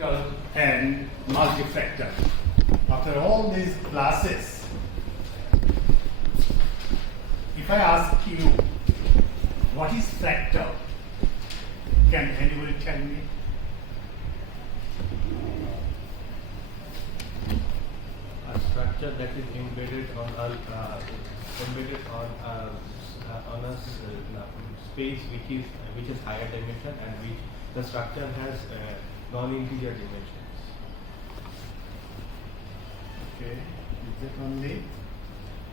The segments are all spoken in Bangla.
and multifractal. After all these classes, if I ask you, what is fractal? Can anybody tell me? A structure that is embedded on a space which is higher dimension and which the structure has non-integer dimensions. Okay, is that only?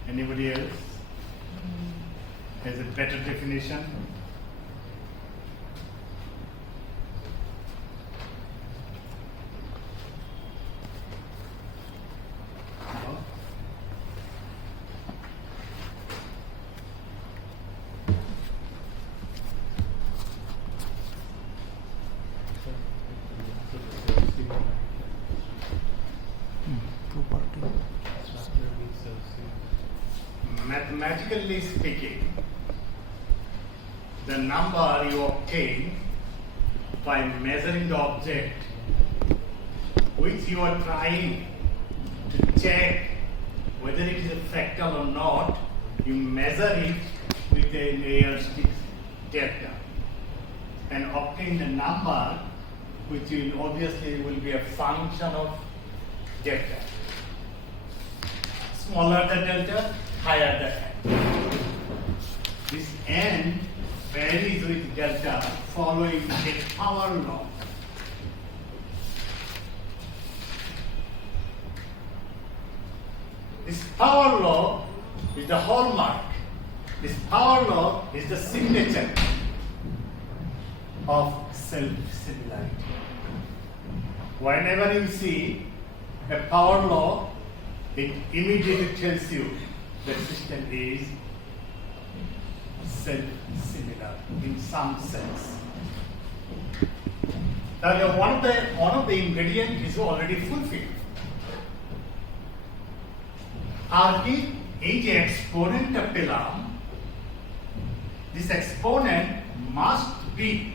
Anybody else has a better definition? No? Mathematically speaking, the number you obtain by measuring the object which you are trying to check whether it is a fractal or not, you measure it with a yardstick delta and obtain the number which will obviously will be a function of delta. Smaller the delta, higher the n. This n varies with delta following a power law. This power law is the hallmark. This power law is the signature of self-similarity. Whenever you see a power law, it immediately tells you that system is self-similar in some sense. Now, one of the ingredients is already fulfilled. Archi is exponent of pelam. This exponent must be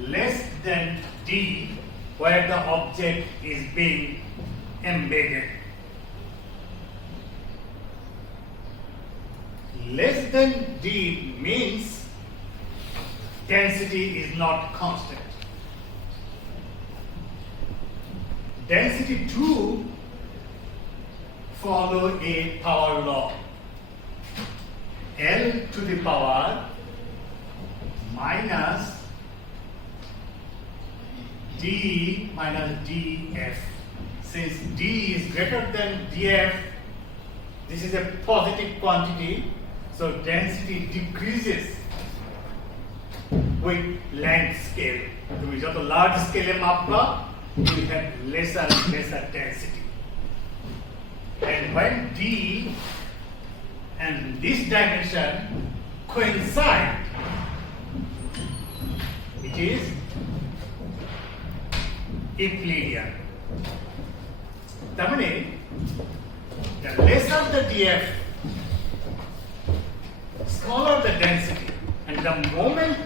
less than d where the object is being embedded. Less than d means density is not constant. Density 2 follow a power law. L to the power minus d minus df. Since d is greater than df, this is a positive quantity, so density decreases with length scale. তুমি যত large scale মাপবা, you have lesser density. And when d and this dimension coincide, it is Euclidean. তার মানে the lesser the df, smaller the density, and the moment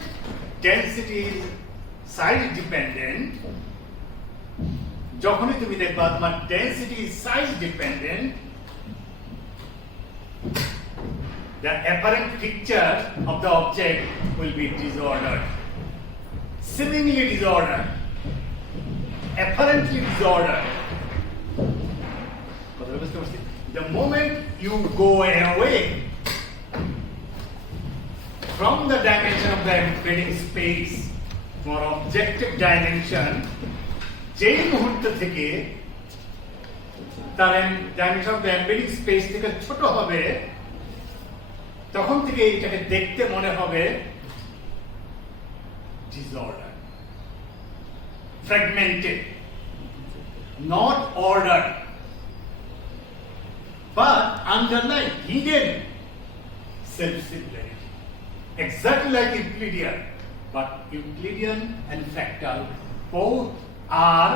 density is size dependent, যখনই তুমি দেখবা তোমার density is size dependent, the apparent picture of the object will be disordered, seemingly disordered, apparently disordered. The moment you go away from the dimension of the embedding space for objective dimension, যেই মুহূর্ত থেকে তার dimension of the embedding space থেকে ছোট হবে, তখন থেকে এটাকে দেখতে মনে হবে disorder, fragmented, not ordered, but underlying hidden self-similarity. Exactly like Euclidean, but Euclidean and fractal both are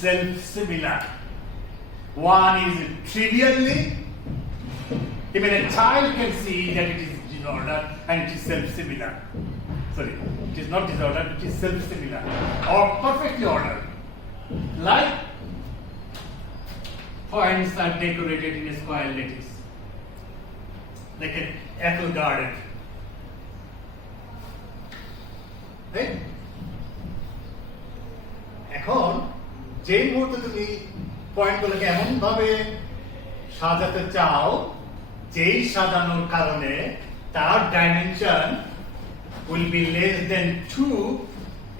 self-similar. One is trivially, even a child can see that it is disordered and it is self-similar. Sorry, it is not disordered, it is self-similar. Or perfect order. Like points are decorated in a square lattice, like an apple garden. Right? এখন যে মুহূর্তে তুমি পয়েন্টগুলোকে এমন ভাবে সাজাতে চাও যেই সাজানোর কারণে তার dimension will be less than 2,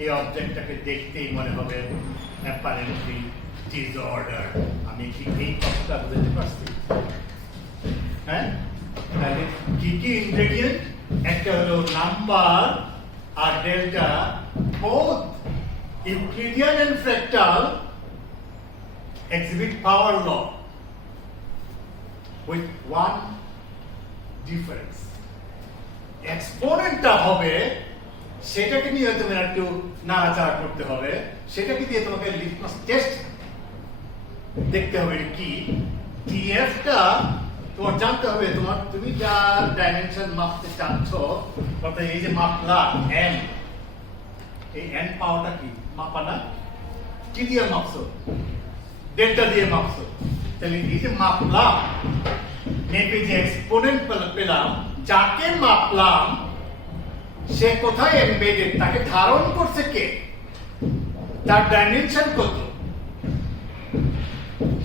এই অবজেক্টটাকে দেখতেই মনে হবে apparently disorder. আমি কি এই কথাটা বুঝতে পারছি? হ্যাঁ, তাহলে কি কি ইনগ্রেডিয়েন্ট? একটা হলো নাম্বার আর delta, both Euclidean and fractal exhibit power law with one difference. এক্সপোনেন্টটা হবে সেটাকে নিয়ে তোমার একটু নাড়াচাড়া করতে হবে, সেটাকে দিয়ে তোমাকে লিটমাস টেস্ট দেখতে হবে কি ডিএফটা তোমার জানতে হবে। তুমি যা ডাইমেনশন মাপতে চাচ্ছ, অর্থাৎ এই যে মাপলা এন, এই এন পাওয়াটা কি মাপা না, কি দিয়ে মাপছো? ডেল্টা দিয়ে মাপছো। তাহলে এই যে মাপলাম, মেপে যে এক্সপোনেন্ট পেলাম, যাকে মাপলাম সে কোথায় এমবেডেড, তাকে ধারণ করছে কে, তার ডাইমেনশন কত,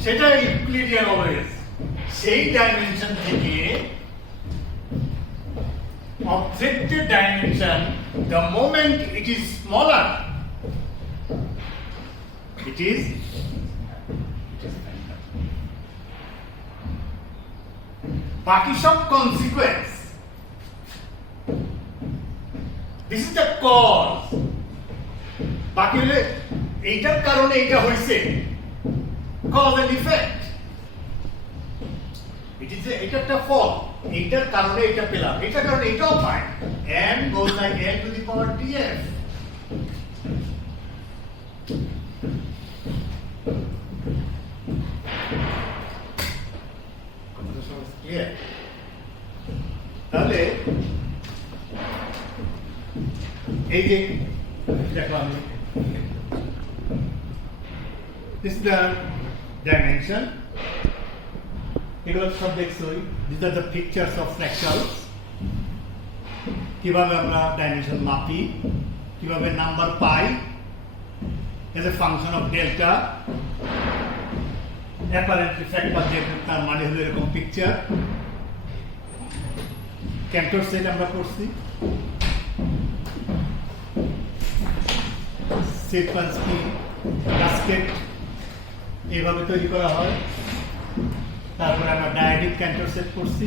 সেটা ইউক্লিডিয়ান অলওয়েজ। সেই ডাইমেনশন থেকে অবজেক্টের dimension, the moment it is smaller, it is বাকি সব consequence. This is the cause. বাকি হলে এইটার কারণে এইটা হয়েছে, cause and effect. It is এটা একটা ফল, এইটার কারণে এটা পেলাম, এইটার কারণে এটাও পাই। n goes like n to the power df. Clear? তাহলে এই যে দেখলাম, this is the dimension. এগুলো সব দেখছই, these are the pictures of fractals. কিভাবে আমরা ডাইমেনশন মাপি, কিভাবে number pi as a function of delta. apparently fractal যেটা তার মানে হলো এরকম পিকচার। ক্যান্টর সেট আমরা করছি, সিকোয়েন্স কি কাসকেড এইভাবে তৈরি করা হয়। তারপরে আমরা ডায়াডিক ক্যান্টর সেট করছি।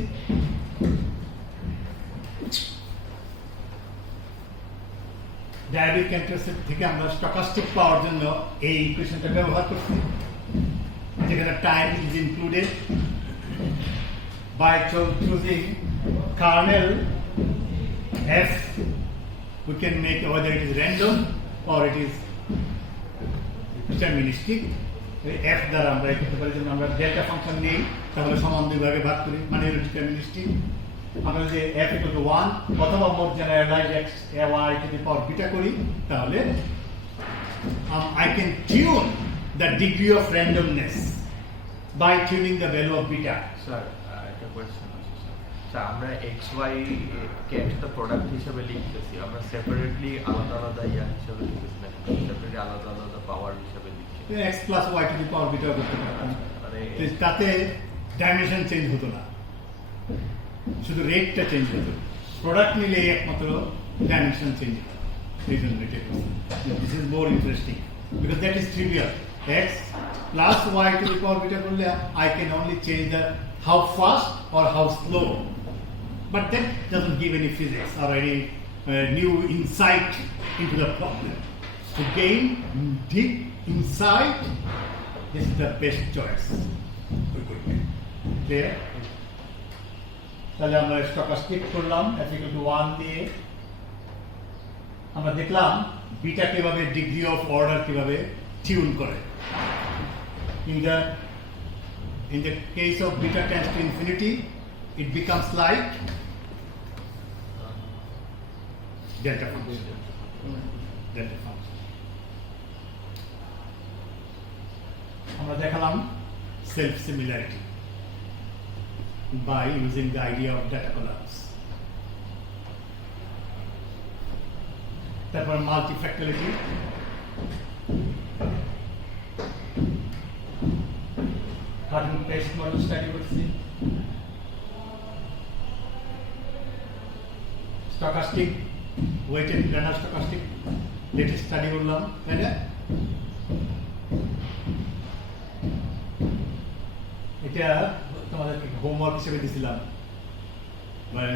ডায়াডিক ক্যান্টর সেট থেকে আমরা স্টকাস্টিক পাওয়ার জন্য এই ইকুয়েশনটা ব্যবহার করছি, যেখানে time is included. by choosing kernel f, we can make whether it is random or it is deterministic. f দ্বারা আমরা করতে পারি, যেমন আমরা ডেল্টা ফাংশন নেই তাহলে সমান দুই ভাগে ভাগ করি, মানে হলো ডিটারমিনিস্টিক। আমরা যদি f equal to 1 অথবা মোট generalise x y to the power beta করি, তাহলে I can tune the degree of randomness by tuning the value of beta. Sir একটা কোয়েশ্চেন আছে স্যার। স্যার আমরা এক্স ওয়াই কে একটা প্রোডাক্ট হিসেবে লিখতেছি, আমরা সেপারেটলি আলাদা আলাদা হিসেবে লিখতেছি না, সেপারেটলি আলাদা আলাদা পাওয়ার হিসেবে লিখছি। x plus y to the power beta করতে পারতাম, তাতে ডাইমেনশন চেঞ্জ হতো না, শুধু রেটটা চেঞ্জ হতো। প্রোডাক্ট নিলে একমাত্র ডাইমেনশন চেঞ্জ হতো। This is more interesting because that is trivial. X plus y to the power beta করলে I can only change the how fast or how slow, but that doesn't give any physics or any new insight into the problem. To gain deep insight, this is the best choice. Clear? তাহলে আমরা স্টকাস্টিক করলাম f equal to 1 দিয়ে। আমরা দেখলাম বিটা কিভাবে ডিগ্রি অফ অর্ডার কিভাবে টিউন করে। In the case of beta tends to infinity, it becomes like delta function. Delta function. দেখালাম self similarity by using the idea of data collapse. তারপর multifractality, কার্টুন পেস্ট মডেল স্টাডি করছি, stochastic weighted planar stochastic lattice study করলাম, তাই না? এটা তোমাদেরকে হোমওয়ার্ক হিসেবে দিয়েছিলাম, মানে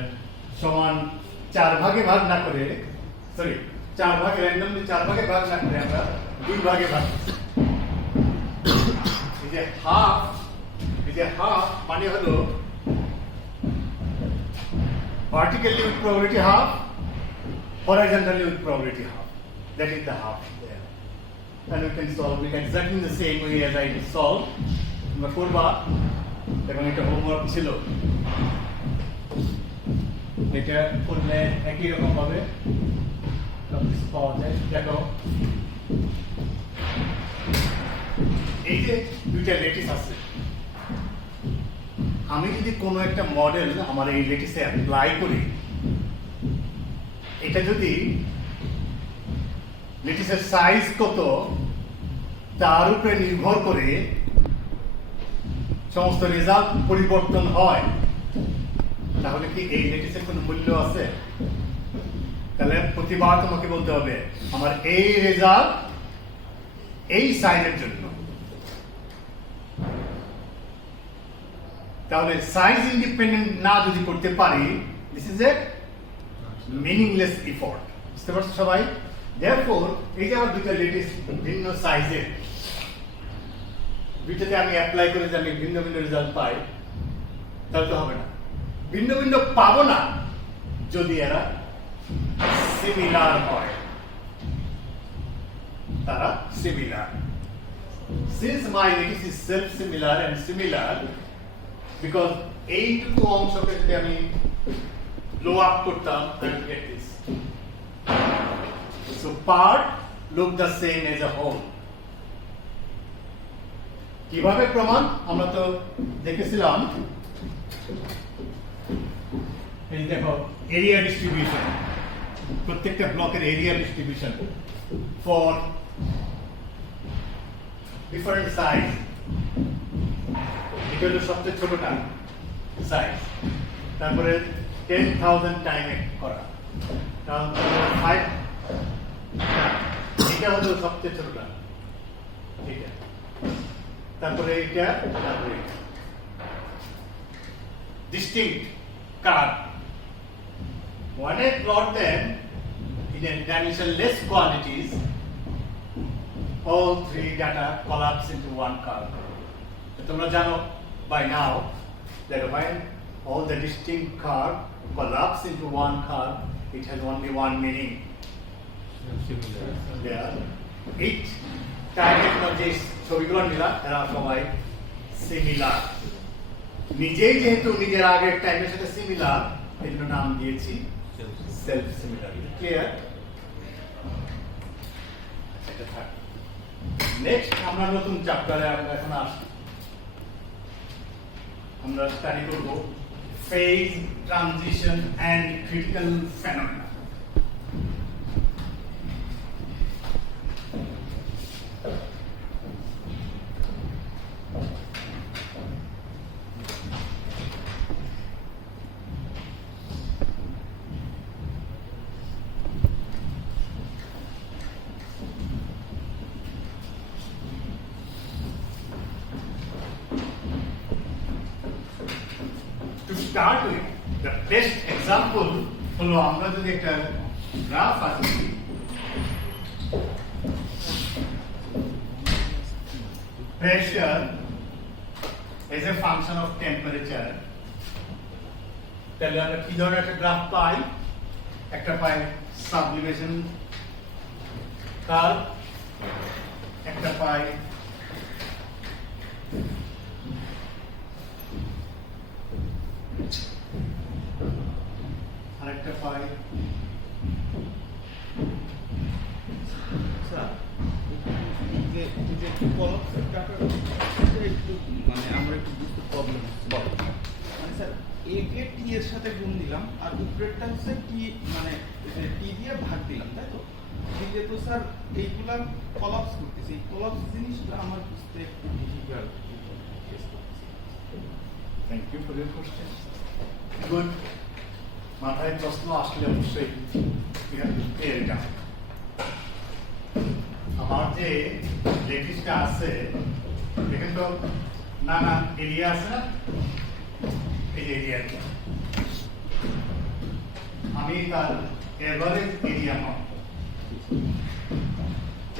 সমান 4 ভাগে ভাগ না করে, সরি 4 ভাগে র্যান্ডমলি 4 ভাগে ভাগ না করে আমরা 2 ভাগে ভাগ করছি। এই যে হাফ মানে হলো vertically with probability half, horizontally with probability half. That is the half there. And we can solve it exactly the same way as I solve. তোমরা করবা, এবং এটা হোমওয়ার্ক ছিল, এটা করলে একই রকম ভাবে পাওয়া যায়। দেখো এই যে দুইটা লেটিস আছে, আমি যদি কোনো একটা মডেল আমার এই লেটিসে অ্যাপ্লাই করি, এটা যদি লেটিসের সাইজ কত তার উপরে নির্ভর করে সমস্ত রেজাল্ট পরিবর্তন হয়, তাহলে কি এই লেটিসের কোনো মূল্য আছে? তাহলে প্রতিবার তোমাকে বলতে হবে আমার এই রেজাল্ট এই সাইজের জন্য। তাহলে সাইজ ইন্ডিপেন্ডেন্ট না যদি করতে পারি, this is a meaningless effort. বুঝতে পারছো সবাই? দেয়ারফর এই যে আমার দুটো লেটিস ভিন্ন সাইজের, দুইটাতে আমি অ্যাপ্লাই করে যে আমি ভিন্ন ভিন্ন রেজাল্ট পাই, তাহলে তো হবে না। ভিন্ন ভিন্ন পাবো না যদি এরা সিমিলার হয়, তারা similar. Since my lattice is self-similar and similar, because এইটুকু অংশকে যদি আমি blow up করতাম, I will get this. So part look the same as a whole. কিভাবে প্রমাণ? আমরা তো দেখেছিলাম, এই দেখো এরিয়া ডিস্ট্রিবিউশন, প্রত্যেকটা ব্লকের area distribution for different size. এটা হলো সবচেয়ে ছোটটা সাইজ, তারপরে 10,000 টাইমে করা, তারপরে 5, এটা হলো সবচেয়ে ছোটটা, এটা, তারপরে এটা, তারপরে এটা। Distinct curve. When I plot them in a dimensionless quantities, all 3 data collapse into one curve. So তোমরা জানো by now that when all the distinct curve collapse into one curve, it has only one meaning. There, it target যে ছবিগুলো নিলাম এরা সবাই সিমিলার। নিজেই যেহেতু নিজের আগের টাইমের সাথে সিমিলার, এই জন্য নাম দিয়েছি সেলফ সিমিলার। ক্লিয়ার? এটা থাক। নেক্সট আমরা নতুন চ্যাপ্টারে আমরা এখন আসি, আমরা স্টাডি করব phase transition and critical phenomena. Start with the best example হলো, আমরা যদি একটা গ্রাফ আঁকি, pressure is a function of temperature, তাহলে আমরা কি ধরনের একটা গ্রাফ পাই? একটা পাই সাবলিমেশন কার্ভ, একটা পাই আরেকটা পাই স্যার, এই যে যে কলাপসের ব্যাপারটা একটু মানে আমরা একটু বুঝতে প্রবলেম হচ্ছে। মানে স্যার এ কে টি এর সাথে গুণ দিলাম আর উপরেরটা হচ্ছে টি মানে টি দিয়ে ভাগ দিলাম, তাই তো? দিলে তো স্যার এইগুলা কলাপস করতেছে, এই কলাপস জিনিসটা আমার বুঝতে একটু difficult. Thank you for your question. Good. মাথায় প্রশ্ন আসলে অবশ্যই এটা আমার যে লেটিসটা আছে এখানে তো নানা এরিয়া আছে না, এই যে এরিয়া আমি তার এভারেজ এরিয়া পাবো।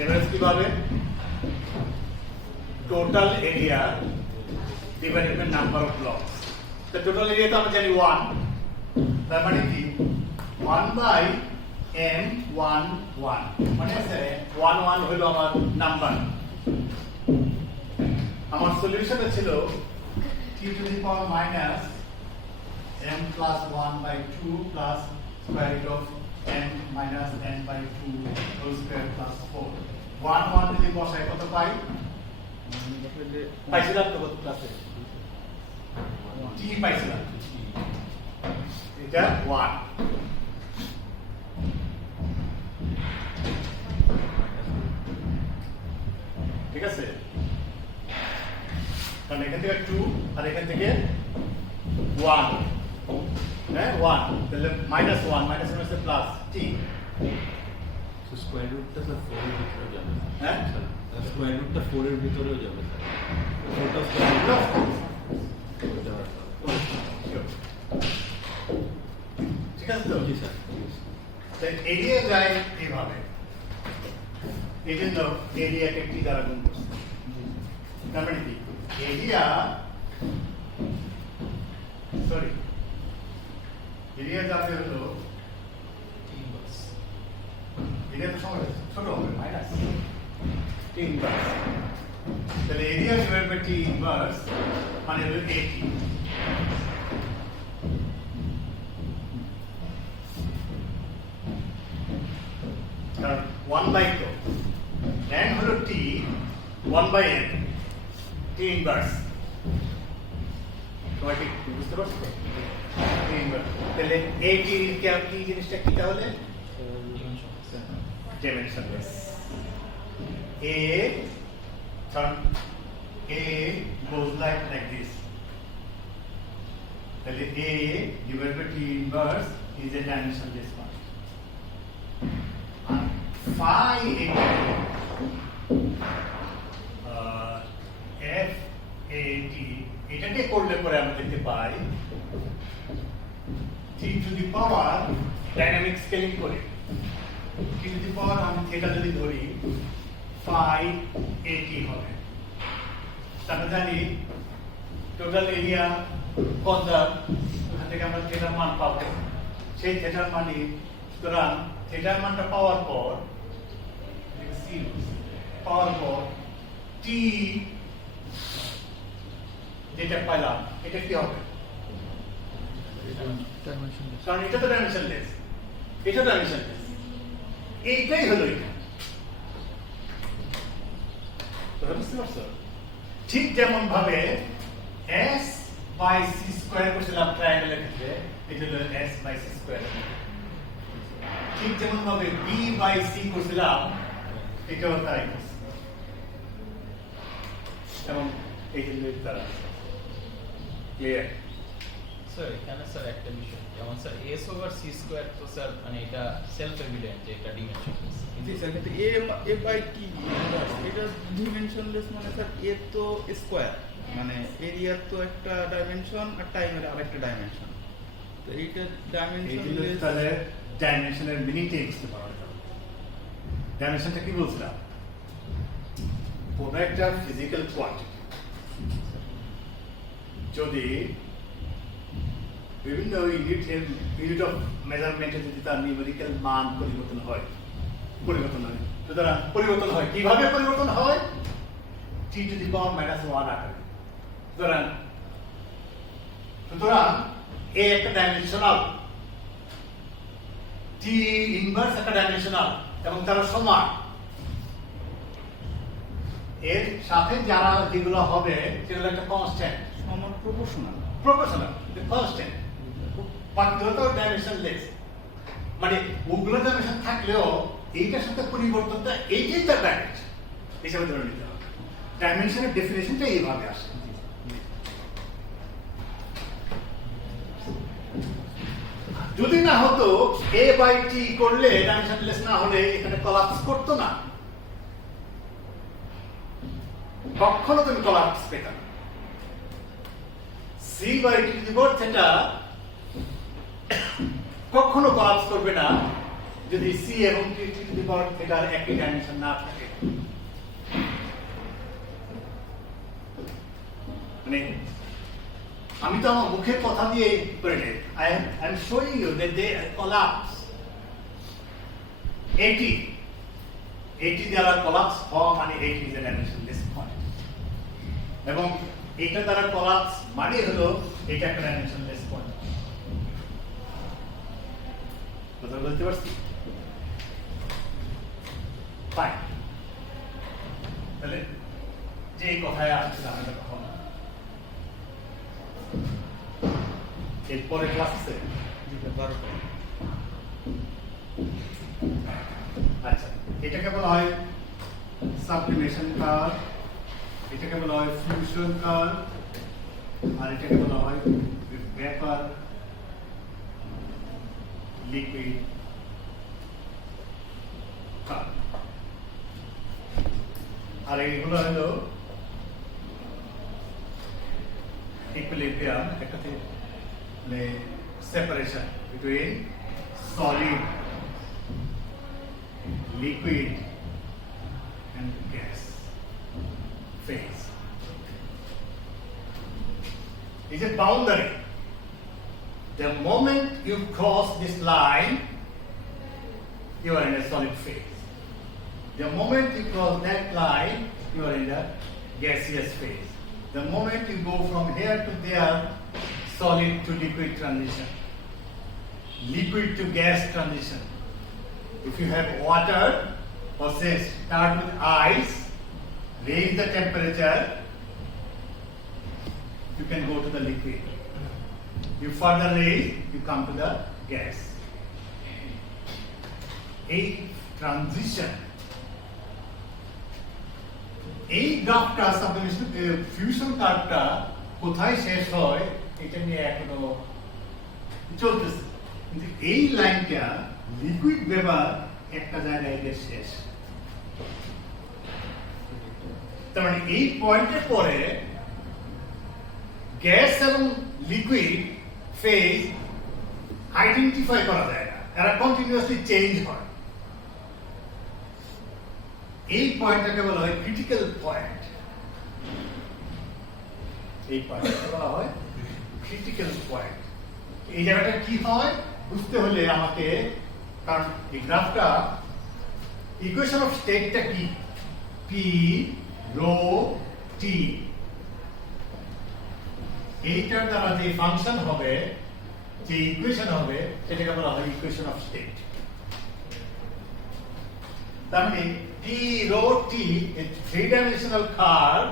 এভারেজ কিভাবে? Total area divided by number of blocks. তো টোটাল এরিয়া তো আমরা জানি 1, তার মানে কি 1 বাই m1 মানে আছে 1 হলো আমার নাম্বার। আমার সলিউশনটা ছিল t to the power minus m plus 1 by 2 plus square root of m minus n by 2 whole square plus 4। 1 যদি বসাই কত পাই? পাইছিলাম তো কত ক্লাসে? t পাইছিলাম, এটা 1। ঠিক আছে, কারণ এখান থেকে 2 আর এখান থেকে 1, হ্যাঁ 1, তাহলে মাইনাস 1 মাইনাস হচ্ছে প্লাস t। স্কয়ার রুটটা স্যার 4 এর ভিতরে যাবে, হ্যাঁ স্কয়ার রুটটা 4 এর ভিতরেও যাবে স্যার। ওটা স্কয়ার ঠিক আছে তো? জি স্যার। তাই এরিয়া যায় এইভাবে, এই জন্য এরিয়াকে টি দ্বারা গুণ করছে। তার মানে কি এরিয়া সরি এরিয়া যাবে হলো এরিয়া তো সময় ছোট হবে মাইনাস টি ইনভার্স। তাহলে area divide by T inverse মানে হলো এটি। কারণ 1 বাই তো n হলো t 1 by n t inverse. তোমরা কি বুঝতে পারছো? t ইনভার্স তাহলে a t এর কি জিনিসটা কি তাহলে? dimensionless। a turn a goes like this, তাহলে a divided by t inverse is a dimensionless one। phi f a t এটাকে করলে পরে আমরা দেখতে পাই t to the power dynamic scaling করে t টু দি পাওয়ার আমি থিটা যদি ধরি phi a t হবে। তাহলে জানি টোটাল এরিয়া কত, ওখান থেকে আমরা থিটার মান পাবো। সেই থিটার মানে সুতরাং থিটার মানটা পাওয়ার পর টি যেটা পাইলাম এটা কি হবে? কারণ এটা তো ডাইমেনশনলেস, এটা ডাইমেনশনলেস, এইটাই হলো এটা। বুঝতে পারছো? ঠিক যেমন ভাবে s বাই c স্কয়ার করছিলাম ট্রায়াঙ্গেলের ক্ষেত্রে, এটা হলো s বাই c স্কয়ার। ঠিক যেমন ভাবে b বাই c করছিলাম, এটাও তাই করছি। এবং এই যে তারা ক্লিয়ার? স্যার এখানে স্যার একটা বিষয়, যেমন sir s over c square তো স্যার মানে এটা সেলফ এভিডেন্ট যে এটা ডিমেনশনলেস। জি স্যার, কিন্তু a বাই টি এটা ডিমেনশনলেস মানে স্যার a তো স্কয়ার, মানে এরিয়ার তো একটা ডাইমেনশন আর টাইমের আরেকটা ডাইমেনশন, তো এইটা ডাইমেনশনলেস। তাহলে ডাইমেনশনের মিনিংটা বুঝতে পারো। ডাইমেনশনটা কি বলছিলাম? কোনো একটা ফিজিক্যাল কোয়ান্টিটি যদি বিভিন্ন ইউনিট অফ মেজারমেন্টে যদি তার নিউমেরিক্যাল মান পরিবর্তন হয় সুতরাং পরিবর্তন হয় কিভাবে? পরিবর্তন হয় t to the power minus 1 আকারে। সুতরাং এ একটা ডাইমেনশনাল, t ইনভার্স একটা ডাইমেনশনাল এবং তারা সমান। এর সাথে যারা যেগুলো হবে সেগুলো একটা কনস্ট্যান্ট, সমান প্রপোর্শনাল। প্রপোর্শনাল, কনস্ট্যান্ট, বাকিগুলো ডাইমেনশনলেস। মানে ওগুলো ডাইমেনশন থাকলেও এইটার সাথে পরিবর্তনটা এইটাই তার ডাইমেনশন হিসাবে ধরে নিতে হবে। ডাইমেনশনের ডেফিনেশনটা এইভাবে আসে। যদি না হতো a বাই t করলে ডাইমেনশনলেস না হলে এখানে কলাপস করতো না, কখনো তুমি কলাপস পেতে না। c by t to the power theta কখনো কলাপস করবে না যদি c এবং t টু দি পাওয়ার থিটার একই ডাইমেনশন না থাকে। মানে আমি তো আমার মুখের কথা দিয়ে করে নেই, I am showing you that they collapse. এটি দ্বারা কলাপস হওয়া মানে এটি ইজ এ ডাইমেনশনলেস পয়েন্ট, এবং এটা দ্বারা কলাপস মানে হলো এটা একটা ডাইমেনশনলেস পয়েন্ট। কথা বলতে পারছি? ফাইন, তাহলে যে কথায় আসছে আমরা কখন এরপরে ক্লাসে আচ্ছা, এটাকে বলা হয় সাবলিমেশন কার্ভ, এটাকে বলা হয় ফিউশন কার্ভ, আর এটাকে বলা হয় ভেপার লিকুইড কার্ভ। আর এইগুলো হলো equilibrium, মানে separation between solid, liquid and gas phase. It's a boundary. The moment you cross this line, you are in a solid phase. The moment you cross that line, you are in the gaseous phase. The moment you go from here to there, solid to liquid transition, liquid to gas transition. If you have water, or say start with ice, raise the temperature, you can go to the liquid. You further raise, you come to the gas. A transition. এই গ্রাফটা সাবলিমেশন ফিউশন কার্ভটা কোথায় শেষ হয় এটা নিয়ে এখনো চলতেছে, কিন্তু এই লাইনটা লিকুইড ভেপার একটা জায়গায় গিয়ে শেষ। তার মানে এই পয়েন্টের পরে গ্যাস এবং লিকুইড ফেজ আইডেন্টিফাই করা যায় না, এরা কন্টিনিউয়াসলি চেঞ্জ হয়। এই পয়েন্টটাকে বলা হয় ক্রিটিক্যাল পয়েন্ট। এই পয়েন্টটাকে বলা হয় ক্রিটিক্যাল পয়েন্ট। এই জায়গাটা কি হয় বুঝতে হলে আমাকে, কারণ এই গ্রাফটা ইকুয়েশন অফ স্টেটটা কি, পি রো টি, এইটার দ্বারা যে ফাংশন হবে, যে ইকুয়েশন হবে, সেটাকে বলা হয় ইকুয়েশন অফ স্টেট। তার মানে T rho T, a three-dimensional curve,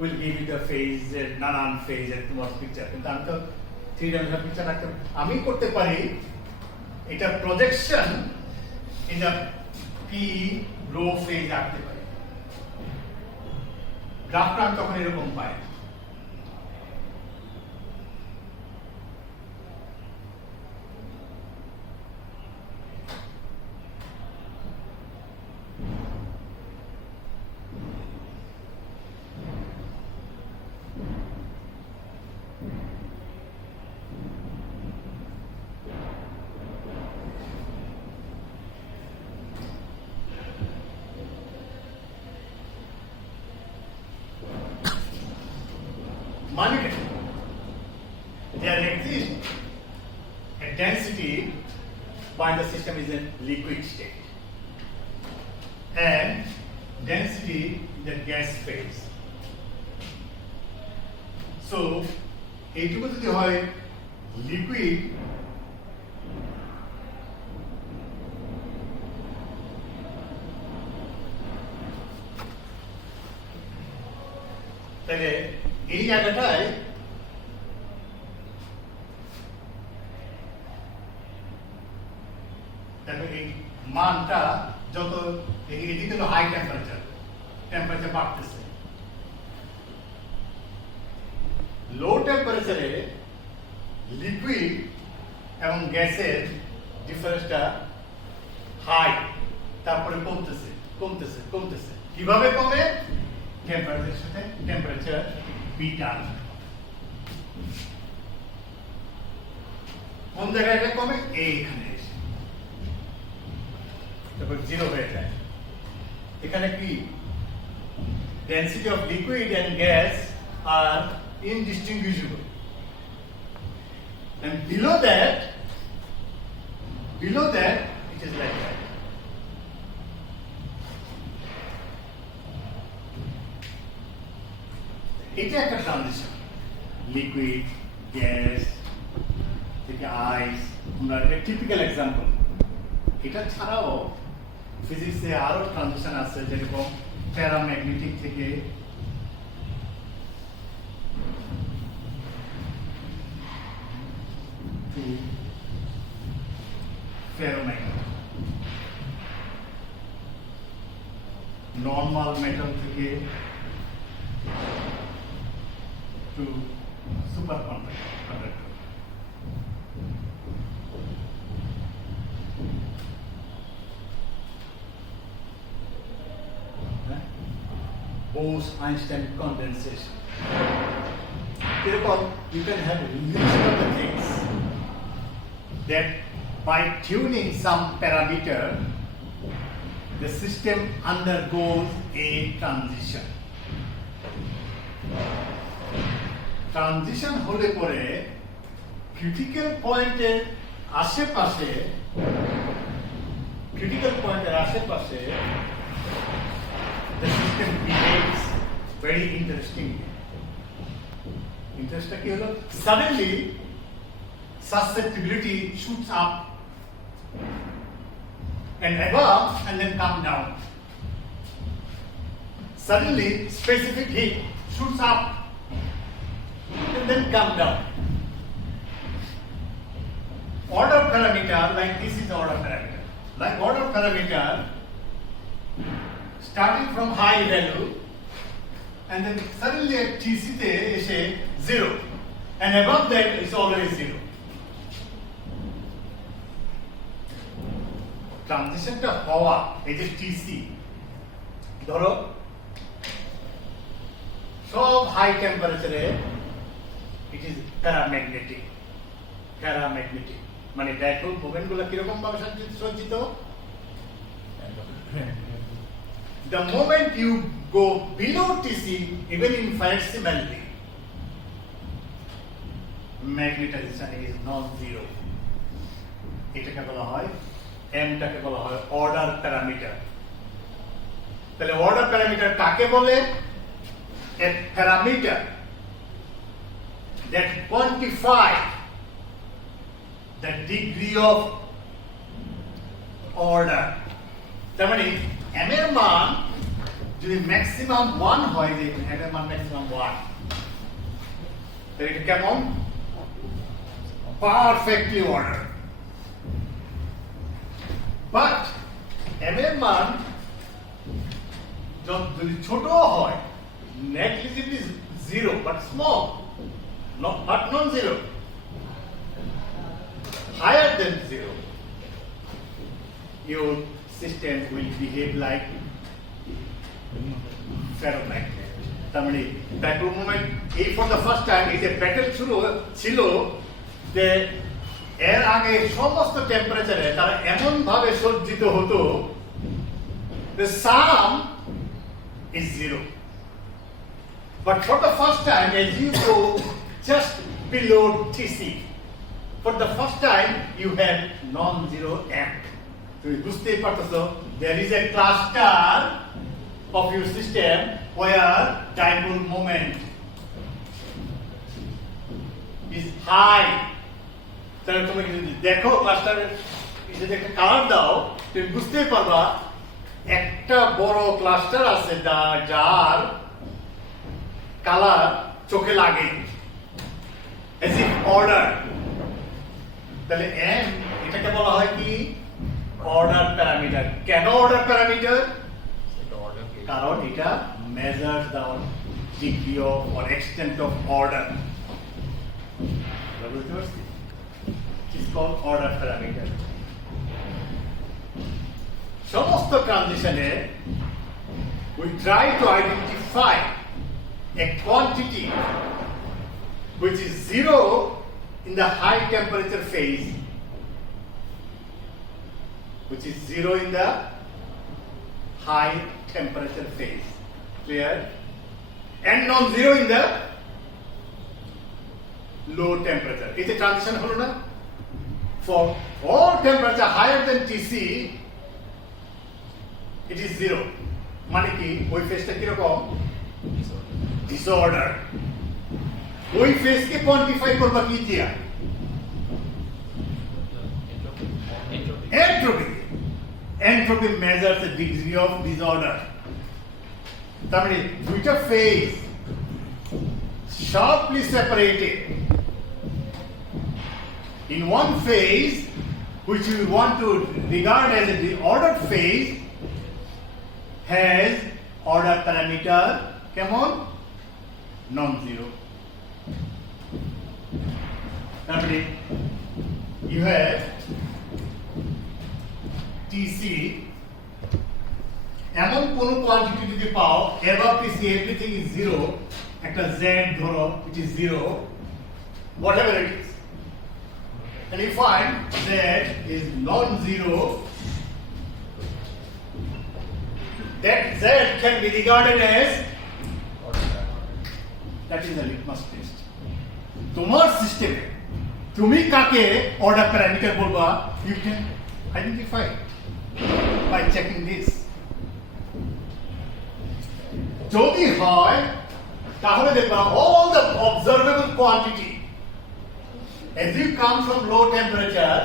will give you the phase, নানান phase এর তোমার পিকচার। কিন্তু আমি তো থ্রি-ডাইমেনশনাল পিকচার রাখতে, আমি করতে পারি এটা projection in the P rho phase রাখতে পারি। গ্রাফটা আমি তখন এরকম পাই। Molecule. There exists a density while the system is in liquid state and density in the gas phase. So, এইটুকু যদি হয় লিকুইড, তাহলে এই জায়গাটায় তাহলে এই মানটা যত এদিকে তো হাই টেম্পারেচার বাড়তেছে, লো টেম্পারেচারে লিকুইড এবং গ্যাসের ডিফারেন্সটা হাই, তারপরে কমতেছে কমতেছে কমতেছে। কিভাবে কমে? টেম্পারেচারের সাথে টেম্পারেচার বিটা। কোন জায়গায় এটা কমে? এইখানে এসে তারপর জিরো হয়ে যায়। এখানে কি density of liquid and gas are indistinguishable, and below that it is like that. এটা একটা ট্রানজিশন, লিকুইড গ্যাস থেকে আইস, আমরা একটা টিপিক্যাল এক্সাম্পল। এটা ছাড়াও ফিজিক্সে আরো ট্রানজিশন আছে, যেরকম প্যারাম্যাগনেটিক থেকে to ferromagnetic, normal metal থেকে to superconductor. Bose-Einstein condensation. Therefore, you can have list of the things that by tuning some parameter, the system undergoes a transition. Transition হলে পরে critical পয়েন্টের আশেপাশে the system behaves very interestingly. Interest কি হলো? Suddenly susceptibility shoots up and above and then come down. Suddenly specific heat shoots up and then come down. Order parameter, like this is the order parameter. Like order parameter starting from high value and then suddenly at TC te eshe 0 and above that is always 0. ট্রানজিশনটা হওয়া, এই যে টিসি, ধরো সব হাই টেম্পারেচারে ইট ইজ প্যারাম্যাগনেটিক। মানে ডাইপোল মোমেন্ট গুলো কিরকম ভাবে সজ্জিত? The moment you go below TC, even infinitesimally, magnetization is non-zero. এটাকে বলা হয় এমটাকে বলা হয় অর্ডার প্যারামিটার। তাহলে অর্ডার প্যারামিটার কাকে বলে? A parameter that quantify the degree of order. তার মানে m এর মান যদি ম্যাক্সিমাম 1 হয়, যে m এর মান ম্যাক্সিমাম 1, তাহলে এটা কেমন? Perfectly order. বাট m এর মান যদি ছোট হয়, negligibly 0 but small, but non-zero, higher than 0, your system will behave like ferromagnet. তার মানে dipole moment এই for the first time এই যে ব্যাটেল শুরু ছিল, যে এর আগে সমস্ত টেম্পারেচারে তারা এমন ভাবে সজ্জিত হতো the sum is 0. But for the first time, as you go just below TC, for the first time you have non-zero M. So বুঝতেই পারতেছো, there is a cluster of your system where dipole moment is high. তাহলে তুমি যদি দেখো ক্লাস্টারের যদি একটা কালার দাও, তুমি বুঝতেই পারবা একটা বড় ক্লাস্টার আছে যার কালার চোখে লাগে as if order তাহলে m এটাকে বলা হয় কি অর্ডার প্যারামিটার কেন অর্ডার প্যারামিটার এটা অর্ডার কি কারণ এটা measures the degree of or extent of order বুঝতে পারছি it is called order parameter সমস্ত ট্রানজিশনে we try to identify a quantity which is zero in the high temperature phase, which is zero in the high temperature phase. Clear? And non-zero in the low temperature. Is a transition holo na? For all temperature higher than Tc, it is zero. মানে কি ওই ফেজটা কিরকম ডিসঅর্ডার ওই ফেজকে কোয়ান্টিফাই করবা কি দিয়া entropy entropy measures the degree of disorder তার মানে দুইটা phase sharply separated in one phase which we want to regard as a disordered phase has order parameter কেমন non-zero তারপরে you have Tc এমন কোন কোয়ান্টিটি যদি পাও above Tc everything is zero একটা z ধরো which is zero whatever it is and you find z is non-zero that z can be regarded as that is a litmus test তোমার সিস্টেমে তুমি কাকে অর্ডার প্যারামিটার বলবা you can identify by checking this যদি হয় তাহলে দেখবা all the observable quantity as you come from low temperature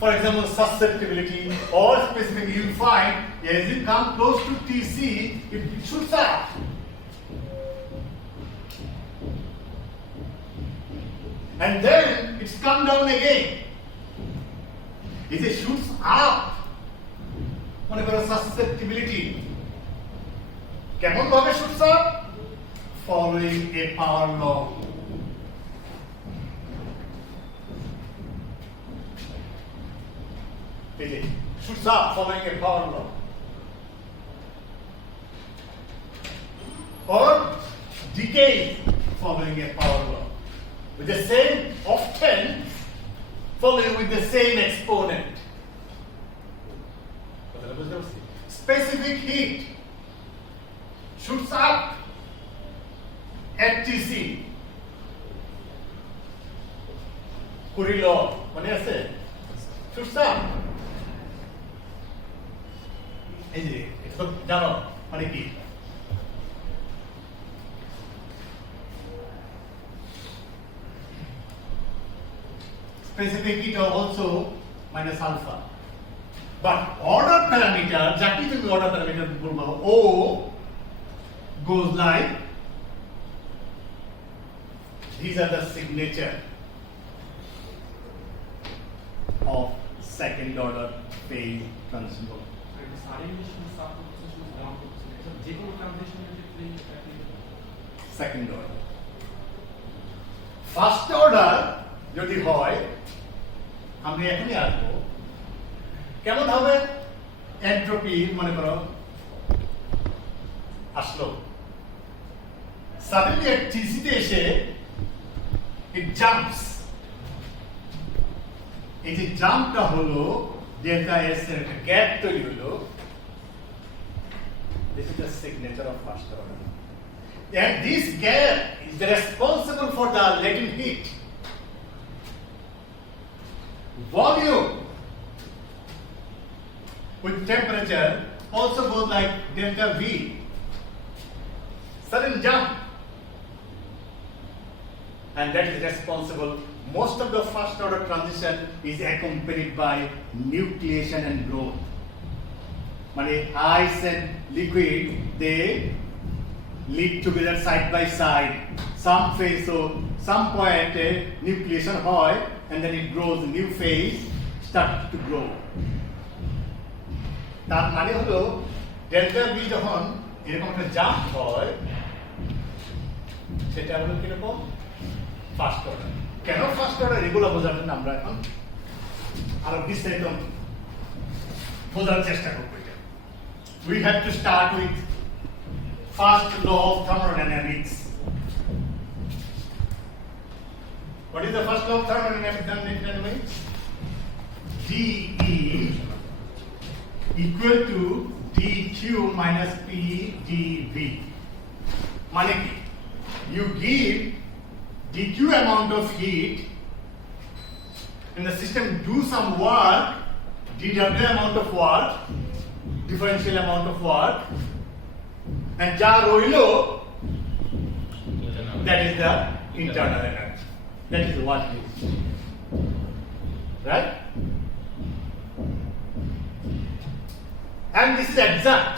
for example susceptibility or specific you find as you come close to Tc it shoots up and then it's come down again it shoots up মনে করো susceptibility কেমন ভাবে shoots up following a power law it shoots up following a power law or decays following a power law with the same often following with the same exponent specific heat shoots up at Tc Curie law মনে আছে shoots up এই যে এটা তো জানো মানে কি specific heat also minus alpha but order parameter যাকে তুমি order parameter বলবা O goes like these are the signature of second order phase transfer second order first order যদি হয় আমরা এখনই আসবো কেমন হবে এন্ট্রপি মনে করো আসলো suddenly at Tc তে এসে it jumps এই যে জাম্পটা হলো ডেল্টা এস এর একটা গ্যাপ তৈরি হলো this is the signature of first order and this gap is responsible for the latent heat volume with temperature also goes like delta V sudden jump and that is responsible most of the first order transition is accompanied by nucleation and growth মানে ice and liquid they live together side by side. Some phase, so some point nucleation হয়, and then it grows. New phase starts to grow. তার মানে হলো ডেল্টা বি যখন এরকম একটা জাম্প হয়, সেটা হলো কিরকম ফার্স্ট অর্ডার। কেন ফার্স্ট অর্ডার এগুলো বোঝার জন্য আমরা এখন আরো বিস্তারিত বোঝার চেষ্টা করবো। We have to start with first law of thermodynamics. What is the first law of thermodynamics? dE equal to dQ minus P dV. মানে কি? You give dQ amount of heat and the system do some work, dW amount of work, differential amount of work, and যা রইলো that is the internal energy. That is what it is. Right? And this is exact.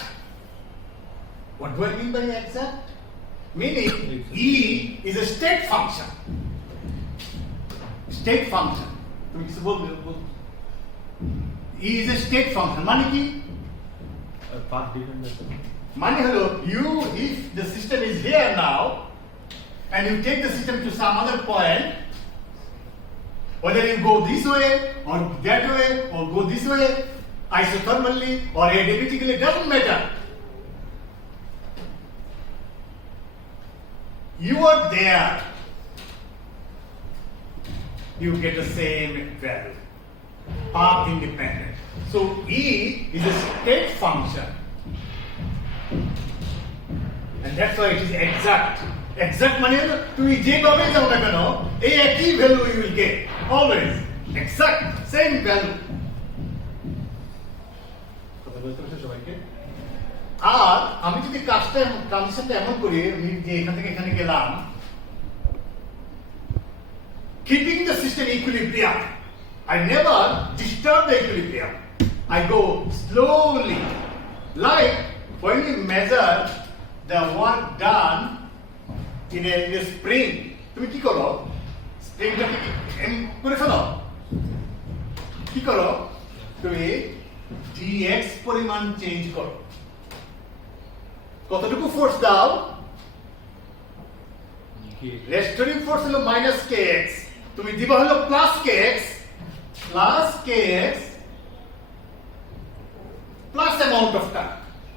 What do I mean by exact? Meaning E is a state function. State function. তুমি কিছু বলবে? E is a state function. মানে কি? path dependent. মানে হলো if the system is here now and you take the system to some other point, whether you go this way or that way or go this way, isothermally or adiabatically, doesn't matter. You are there, you get the same value, path independent. So E is a state function, and that's why it is exact. Exact মানে হলো তুমি যেভাবে যাও না কেন এই একই value you will get always exact same value. কথা বলতে পারছো সবাইকে? আর আমি যদি কাজটা ট্রানজিশনটা এমন করি, আমি যে এখান থেকে এখানে গেলাম, keeping the system equilibrium, I never disturb the equilibrium. I go slowly, like when we measure the work done in a spring. তুমি কি করো? স্প্রিংটাকে করে ফেলো। কি করো? তুমি dx পরিমাণ চেঞ্জ করো। কতটুকু ফোর্স দাও? রেস্টোরিং ফোর্স হলো মাইনাস kx, তুমি দিবা হলো plus kx plus amount of time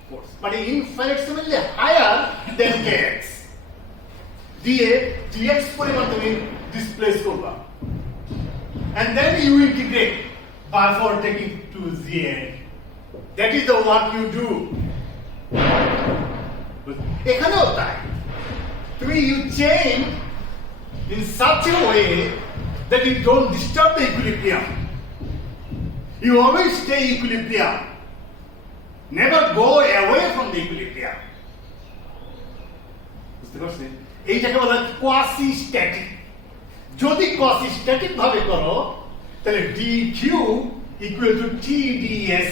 force, but infinitely higher than kx. দিয়ে dx পরিমাণ তুমি ডিসপ্লেস করবা, and then you integrate by for taking to the end. That is the work you do. এখানেও তাই, তুমি you change in such a way that you don't disturb the equilibrium. You always stay equilibrium. Never go away from the equilibrium. বুঝতে পারছেন? এইটাকে বলা হয় কোয়াসি স্ট্যাটিক। যদি কোয়াসি স্ট্যাটিক ভাবে করো তাহলে dq equal to tds.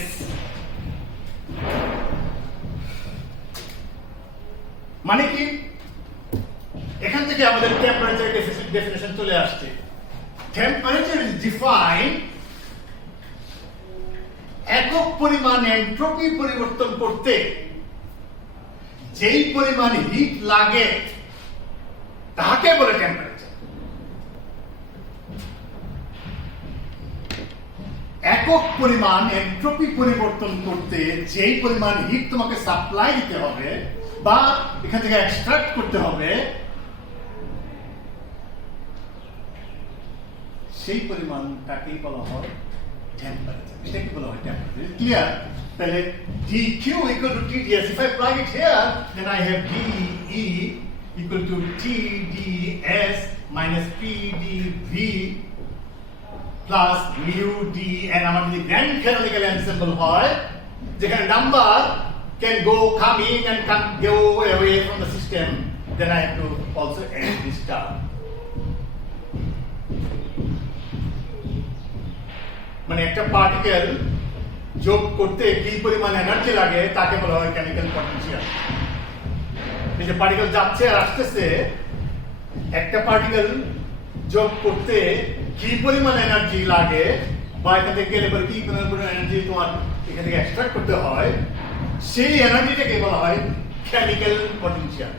মানে কি? এখান থেকে আমাদের টেম্পারেচার ডেফিনিশন চলে আসছে। টেম্পারেচার ইজ ডিফাইন্ড একক পরিমাণ এন্ট্রপি পরিবর্তন করতে যেই পরিমাণ হিট লাগে তাকে বলে টেম্পারেচার। একক পরিমাণ এন্ট্রপি পরিবর্তন করতে যেই পরিমাণ হিট তোমাকে সাপ্লাই দিতে হবে বা এখান থেকে এক্সট্রাক্ট করতে হবে, সেই পরিমাণটাকেই বলা হয় টেম্পারেচার। এটাকে বলা হয় টেম্পারেচার। ক্লিয়ার? তাহলে dq equal to tds. If I plug it here, then I have dE equal to tds minus pdv plus mu d, and আমার যদি grand canonical ensemble হয় যেখানে number can come in and go away from the system, then I have to also add this term. মানে একটা পার্টিকেল যোগ করতে কি পরিমাণ এনার্জি লাগে তাকে বলা হয় কেমিক্যাল পটেনশিয়াল। এই যে পার্টিকেল যাচ্ছে আর আসতেছে, একটা পার্টিকেল যোগ করতে কি পরিমাণ এনার্জি লাগে বা এখান থেকে গেলে পরে কি পরিমাণ এনার্জি তোমার এখান থেকে এক্সট্রাক্ট করতে হয়, সেই এনার্জিটাকে বলা হয় কেমিক্যাল পটেনশিয়াল।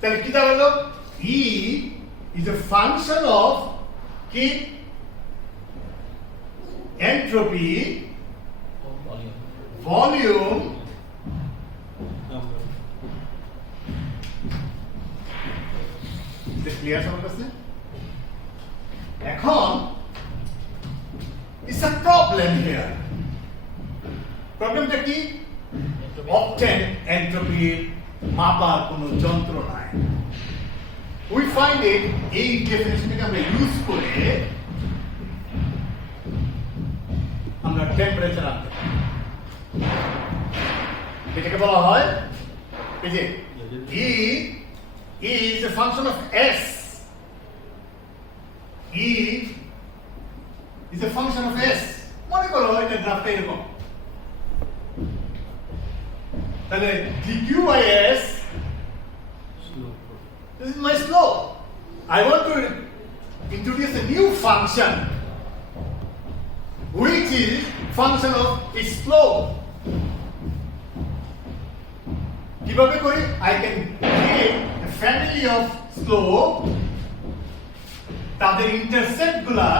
তাহলে কি দাঁড়ালো? E is a function of কি entropy, volume, ক্লিয়ার সবার কাছে? এখন it's a problem here. প্রবলেমটা কি? অকটেন এন্ট্রপির মাপার কোনো যন্ত্র নাই। We find it, এই ডেফিনিশনটাকে আমরা ইউজ করে আমরা টেম্পারেচার আনতে পারি। এটাকে বলা হয় এই যে E is a function of S. E is a function of S. মনে করো এটা গ্রাফটা এরকম, তাহলে dq by S, this is my slope. I want to introduce a new function which is function of its slope. কিভাবে করি? I can create a family of slope, তাদের ইন্টারসেপ্ট গুলা,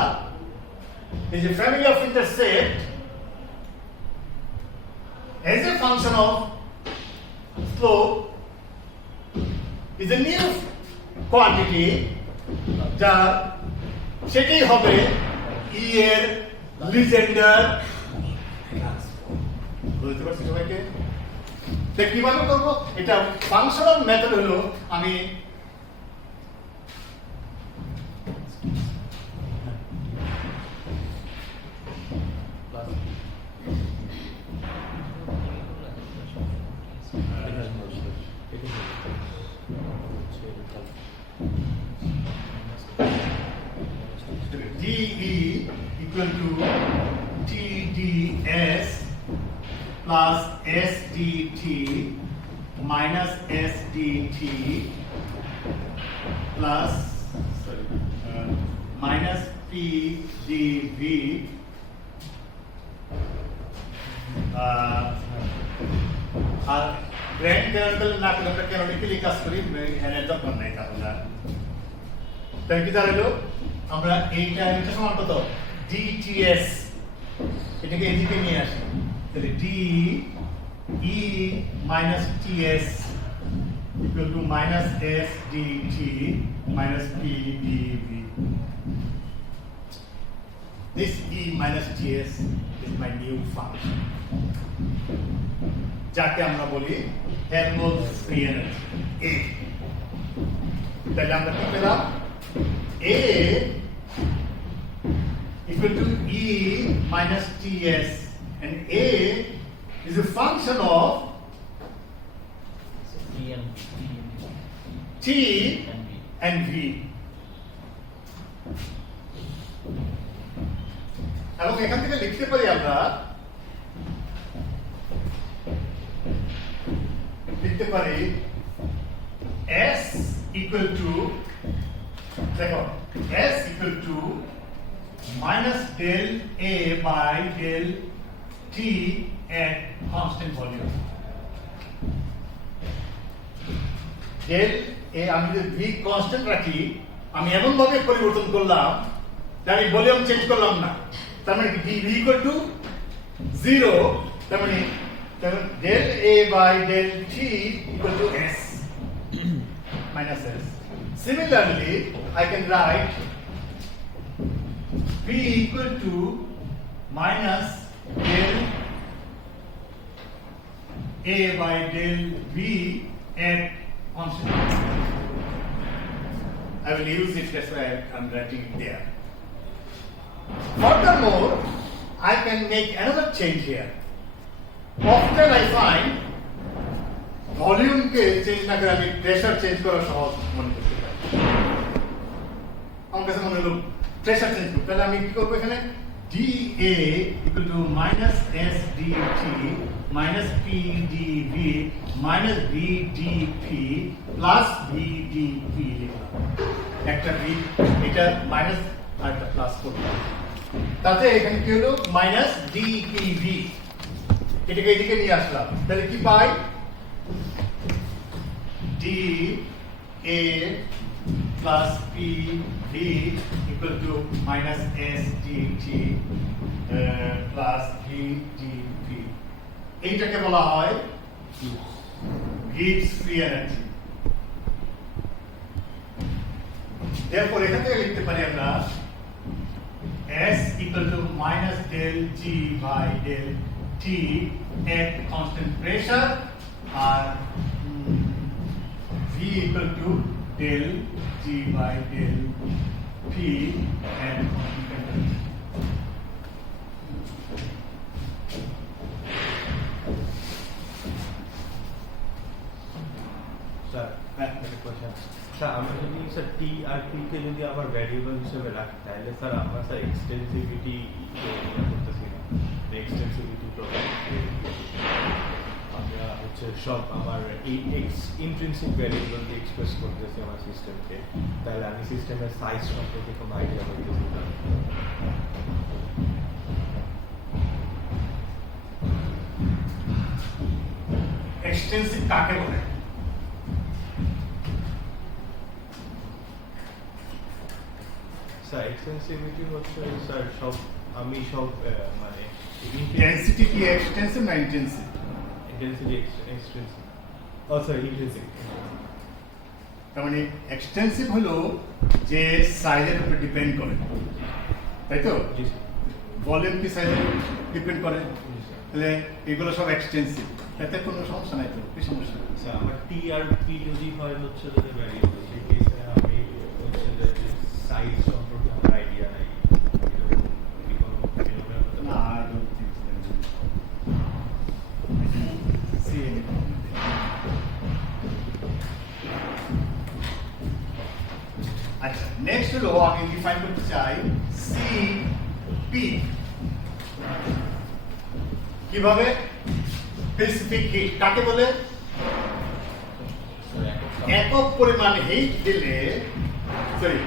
এই যে family of intercept as a function of slope is a new quantity, যা সেটাই হবে E এর লিজেন্ডার। বুঝতে পারছি সবাইকে? কিভাবে করবো এটা? ফাংশনাল মেথড হলো আমি DE equal to TDS plus SDT minus SDT plus minus PDV R grand canonical না করে আমরা ক্যানোনিক্যালি কাজ করি, এখানে যখন নাই তাহলে তাই কি দাঁড়ালো? আমরা এইটা এটা সমান কত? DTS, এটাকে এদিকে নিয়ে আসি, তাহলে DE minus TS equal to minus SDT minus PDV. This E minus TS is my new function, যাকে আমরা বলি Helmholtz free energy A. তাহলে আমরা কি পেলাম? A equal to E minus TS, and A is a function of T and V. এবং এখান থেকে লিখতে পারি আমরা, লিখতে পারি S equal to, দেখো S equal to minus del A by del T at constant volume. Del A আমি যদি V constant রাখি, আমি এমন ভাবে পরিবর্তন করলাম যে আমি ভলিউম চেঞ্জ করলাম না, তার মানে কি V equal to 0, তার মানে del A by del T equal to S minus S. Similarly, I can write V equal to minus del A by del V at constant. I will use it, that's why I'm writing it there. Furthermore, I can make another change here. Often I find volume K change না করে আমি প্রেসার চেঞ্জ করা সহজ মনে করতে পারি। আমার কাছে মনে হলো প্রেসার চেঞ্জ করতে, তাহলে আমি কি করবো? এখানে dA equal to minus S dt minus P dV minus V dP plus V dP লিখলাম একটা V এটা মাইনাস আর একটা প্লাস করলাম তাতে এখানে কি হলো মাইনাস dPV এটাকে এদিকে নিয়ে আসলাম তাহলে কি পাই dA plus PV equal to minus S dt plus V dP এইটাকে বলা হয় Gibbs free energy therefore এখান থেকে লিখতে পারি আমরা S equal to minus del G by del T at constant pressure or V equal to del G by del P at constant temperature. Sir একটা কোশ্চেন স্যার আমরা যদি স্যার টি আর পি কে যদি আবার ভ্যারিয়েবল হিসেবে রাখি তাহলে স্যার আমরা স্যার এক্সটেন্সিভিটি করতেছি না এক্সটেন্সিভিটি আমরা হচ্ছে সব আমার এই ইন্ট্রিনসিক ভ্যারিয়েবল দিয়ে এক্সপ্রেস করতেছি আমার সিস্টেমকে তাহলে আমি সিস্টেমের সাইজ সম্পর্কে কোনো আইডিয়া পাইতেছি না এক্সটেন্সিভ কাকে বলে স্যার এক্সটেন্সিভিটি হচ্ছে স্যার সব আমি সব মানে ডেনসিটি কি এক্সটেন্সিভ না ইন্টেন্সিভ ইন্টেন্সিটি এক্সটেন্সিভ ও স্যার ইন্টেন্সিভ তার মানে এক্সটেন্সিভ হলো যে সাইজের উপর ডিপেন্ড করে তাই তো জি স্যার ভলিউম কি সাইজের ডিপেন্ড করে জি স্যার তাহলে এগুলো সব এক্সটেন্সিভ এতে কোনো সমস্যা নাই তো কি সমস্যা স্যার আমার টি আর পি যদি হয় হচ্ছে যে ভ্যারিয়েবল সেই কেসে আমি হচ্ছে যে সাইজ সম্পর্কে আমার আইডিয়া নাই না আই ডোন্ট থিংক সি আচ্ছা নেক্সট হলো আমি ডিফাইন করতে চাই সিপি কিভাবে স্পেসিফিক হিট কাকে বলে একক পরিমাণ হিট দিলে সরি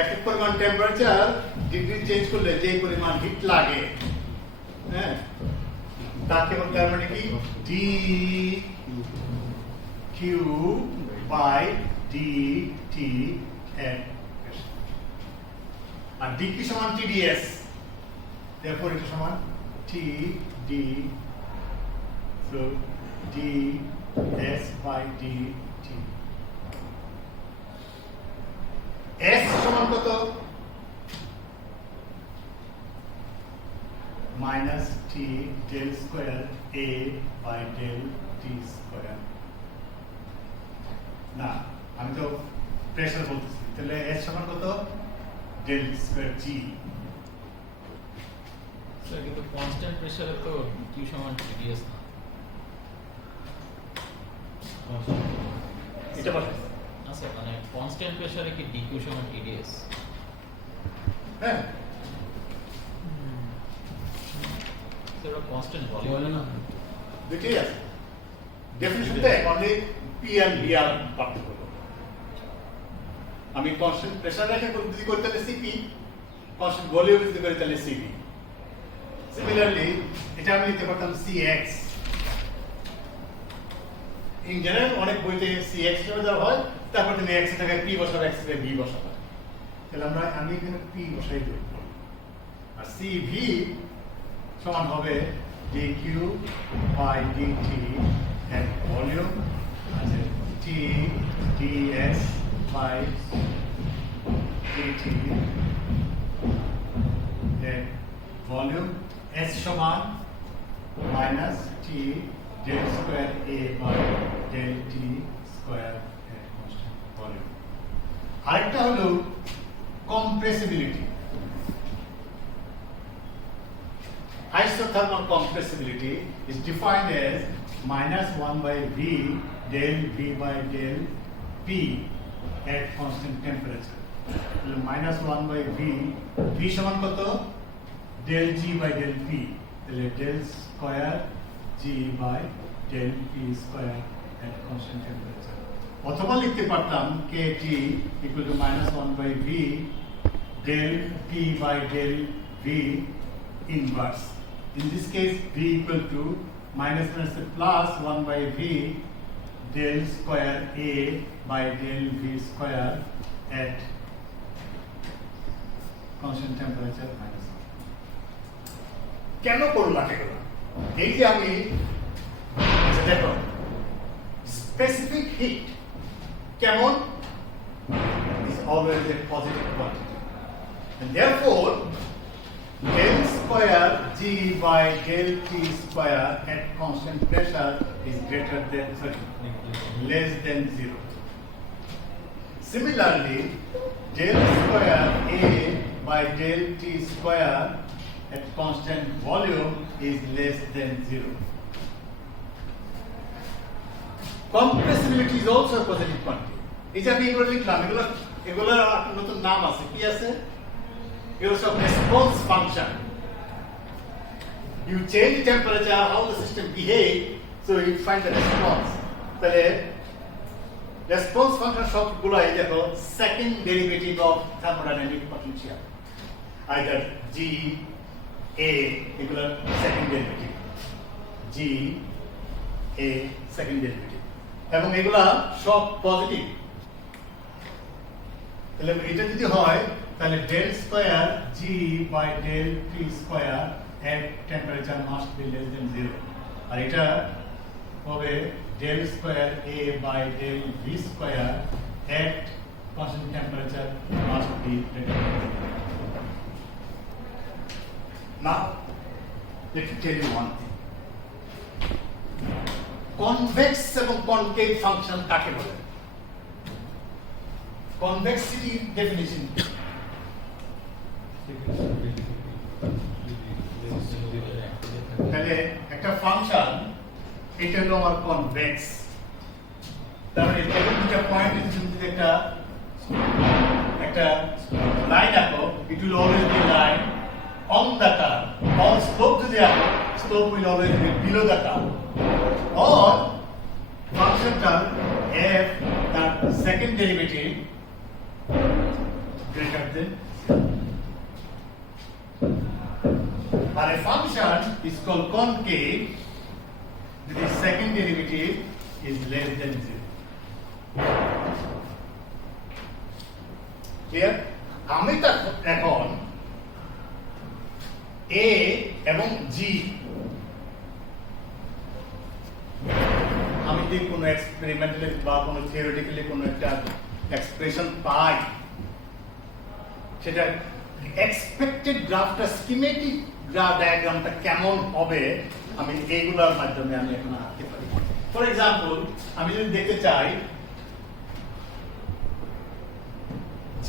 একক পরিমাণ টেম্পারেচার ডিগ্রি চেঞ্জ করলে যে পরিমাণ হিট লাগে হ্যাঁ তাকে বলতে তার মানে কি D Q by D T N R D কি সমান টিডিএস therefore এটা সমান T D so d s by d t s সমান কত minus t del square a by del t square না আমি তো প্রেসার বলতেছি তাহলে s সমান কত del square g স্যার কিন্তু কনস্ট্যান্ট প্রেসারে তো কিউ সমান টিডিএস না এটা বল আচ্ছা মানে কনস্ট্যান্ট প্রেসারে কি ডিকিউ সমান টিডিএস হ্যাঁ স্যার কনস্ট্যান্ট ভলিউম না দুটোই আছে ডেফিনিশন দেখ অনলি পি এন্ড ভি আর পার্থক্য আমি কনস্ট্যান্ট প্রেসার রেখে যদি করতে তাহলে সিপি কনস্ট্যান্ট ভলিউম যদি করি তাহলে সিপি সিমিলারলি এটা আমি লিখতে পারতাম সিএক্স ইন জেনারেল অনেক বইতে সিএক্স হিসেবে দেওয়া হয় তারপর তুমি এক্স থেকে পি বসাবে এক্স থেকে ভি বসাবে তাহলে আমি এখানে পি বসাই দেব আর সিভি সমান হবে dq by dt and volume আছে t ds by dt and volume s সমান minus t del square a by del t square at constant volume আরেকটা হলো compressibility isothermal compressibility is defined as minus 1 by V del V by del P at constant temperature. Minus 1 by V, V সমান কত? del G by del P, তাহলে del square G by del P square at constant temperature. অথবা লিখতে পারতাম KT equal to -1 by V del P by del V inverse. In this case, V equal to minus plus 1 by V del square A by del V square at constant temperature minus 1. কেন করলাম এগুলো? এই যে আমি দেখো specific heat কেমন is always a positive quantity, and therefore del square G by del T square at constant pressure is greater than less than 0. Similarly, del square A by del T square at constant volume is less than 0. Compressibility is also a positive quantity. এই যে আমি এগুলো লিখলাম, এগুলোর নতুন নাম আছে, কি আছে? Equals of response function. You change the temperature, how the system behave, so you find the response. তাহলে response function সবগুলো এই দেখো second derivative of thermodynamic potential. Either G, A এগুলো second derivative. G, A second derivative. এবং এগুলা সব পজিটিভ। তাহলে এটা যদি হয় তাহলে del square G by del T square at temperature must be less than 0. আর এটা হবে del square A by del V square at constant temperature must be greater than 0. Now, let me tell you one thing. Convex এবং concave function কাকে বলে? Convexity definition. তাহলে একটা ফাংশন এটা হলো আমার কনভেক্স, তাহলে এই দুটো পয়েন্টের মধ্যে একটা লাইন আঁকো, it will always be line on the curve, or slope যদি আঁকো, slope will always be below the curve, or functionটা f তার second derivative greater than 0. But a function is called concave if the second derivative is less than 0. Clear? আমি এখন A এবং G আমি যদি কোনো এক্সপেরিমেন্টালি বা কোনো থিওরিটিক্যালি কোনো একটা এক্সপ্রেশন পাই, সেটা এক্সপেক্টেড গ্রাফটা স্কিমেটিক গ্রাফ ডায়াগ্রামটা কেমন হবে আমি এইগুলোর মাধ্যমে আমি এখন আঁকতে পারি। ফর এক্সাম্পল, আমি যদি দেখতে চাই G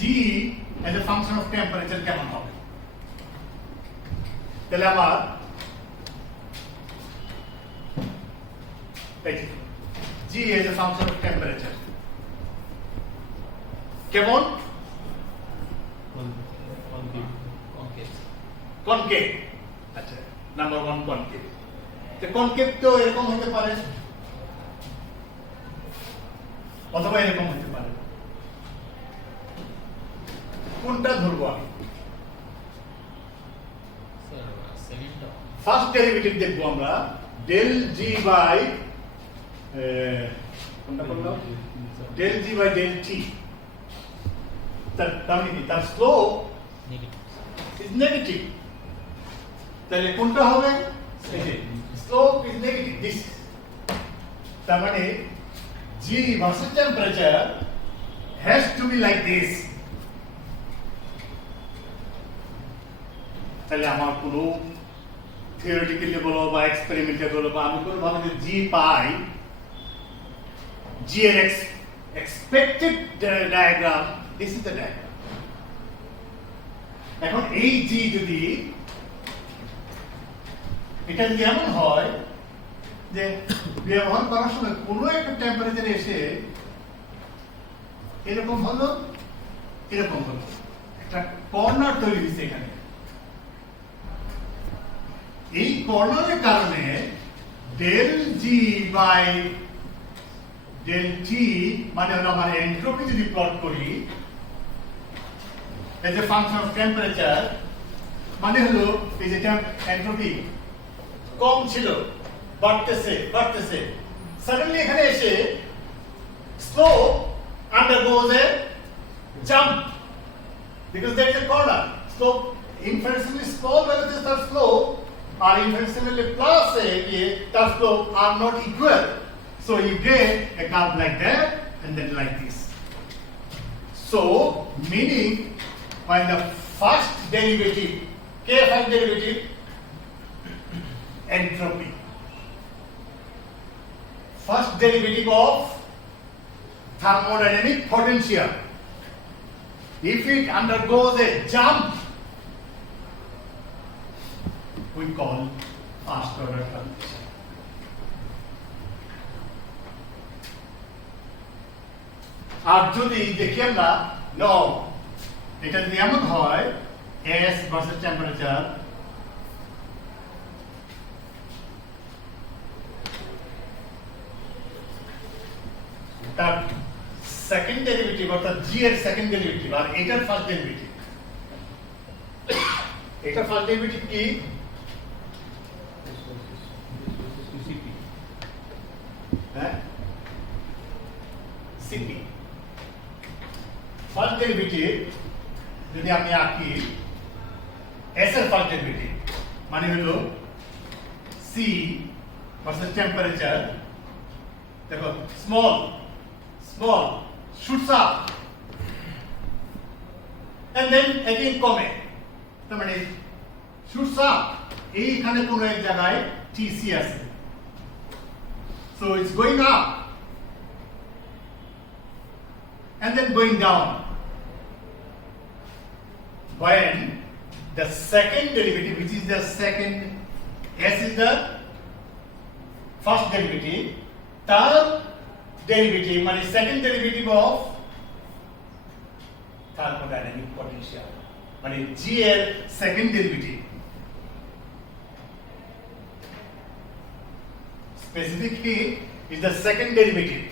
as a function of temperature কেমন হবে, তাহলে আমার G as a function of temperature কেমন? কনকেভ। আচ্ছা, নাম্বার 1 কনকেভ। তো কনকেভ তো এরকম হতে পারে অথবা এরকম হতে পারে, কোনটা ধরবো আমি? ফার্স্ট ডেরিভেটিভ দেখবো আমরা del G by কোনটা বললাম? del G by del T, তার মানে কি? তার স্লোপ is negative, তাহলে কোনটা হবে? স্লোপ is negative, this, তার মানে G versus temperature has to be like this. তাহলে আমার কোনো থিওরিটিক্যালি বলো বা এক্সপেরিমেন্টালি বলো বা আমি কোনো ভাবে G পাই, G এর expected diagram, this is the diagram. এখন এই G যদি এটা যদি এমন হয় যে ব্যবহার করার সময় কোনো একটা টেম্পারেচারে এসে এরকম হলো, এরকম হলো, একটা কর্নার তৈরি হয়েছে এখানে, এই কর্নারের কারণে del G by del T মানে হলো আমার এন্ট্রপি যদি প্লট করি as a function of temperature মানে হলো এই যে এন্ট্রপি কম ছিল বাড়তেছে বাড়তেছে সাডেনলি এখানে এসে slope undergoes a jump because there is a corner slope infinitesimally small values of slope are infinitesimally plus a the slope are not equal so you get a curve like that and then like this so meaning when the first derivative first derivative entropy first derivative of thermodynamic potential if it undergoes a jump we call first order transition আর যদি দেখি আমরা নো এটা যদি এমন হয় S versus temperature তার সেকেন্ড ডেরিভেটিভ অর্থাৎ জি এর সেকেন্ড ডেরিভেটিভ আর এটার ফার্স্ট ডেরিভেটিভ এটার ফার্স্ট ডেরিভেটিভ কি হ্যাঁ সিপি ফার্স্ট ডেরিভেটিভ যদি আমি আঁকি এস এর ফার্স্ট ডেরিভেটিভ মানে হলো সি ভার্সেস টেম্পারেচার দেখো small shoots up and then again কমে তার মানে shoots up এইখানে কোনো এক জায়গায় TC আছে so it's going up and then going down when the second derivative which is the second S is the first derivative তার derivative মানে second derivative of thermodynamic potential মানে G এর second derivative specific heat is the second derivative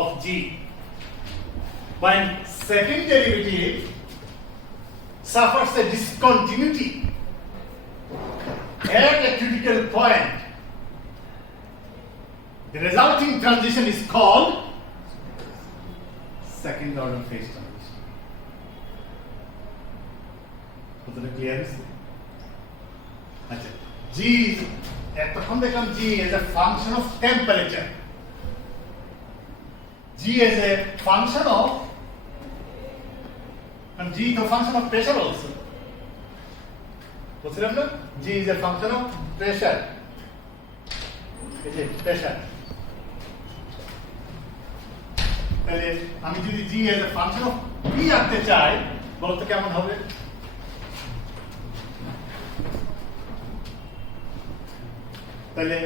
of G when second derivative suffers a discontinuity at a critical point the resulting transition is called second order phase transition. Was it clear? Okay. G is G is a function of temperature. G is a function of and G is a function of pressure also. What's it? G is a function of pressure. Is it pressure? তাহলে আমি যদি G as a function of P আনতে চাই বলতে কেমন হবে তাহলে